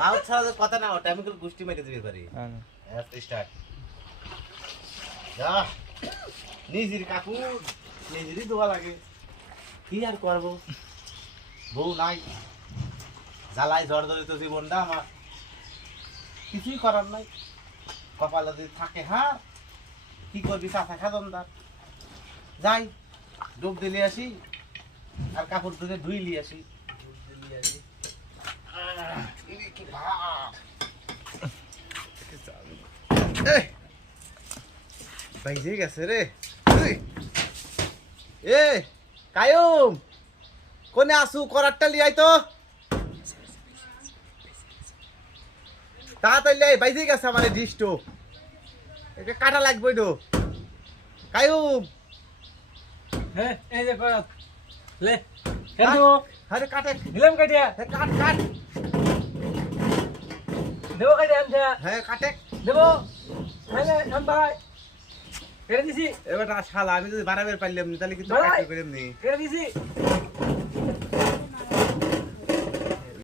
Mouth ছাড়া কথা না ওটা আমি গোষ্ঠী মেরে দিতে পারি স্টার্ট যা নিজের কাকু নিজেরই দোয়া লাগে কি আর করব বউ নাই জ্বালায় জর্জরিত জীবনটা আমার কিছুই করার নাই কপালে যদি থাকে হ্যাঁ কি করবি চাষা খাদনদার যাই ডুব দিলে আসি আর কাপড় ধুয়ে ধুইলি আসি বাইজে গেছে রে এ কায়ুম কোনে আসু করারটা লিয়াই তো তাড়াতাড়ি বাইজে গেছে আমার ডিস্টো এটা কাটা লাগবে তো কায়ুম হ্যাঁ এই যে করাত লে কেন আরে কাটে দিলাম কাটিয়া কাট কাট দেবো কাটিয়া আমটা হ্যাঁ কাটে দেবো হ্যাঁ আম ভাই কেটে দিছি এবার শালা আমি যদি বাড়াবের পারলাম না তাহলে কিন্তু ভাই। কাটতে পারলাম নি কেটে দিছি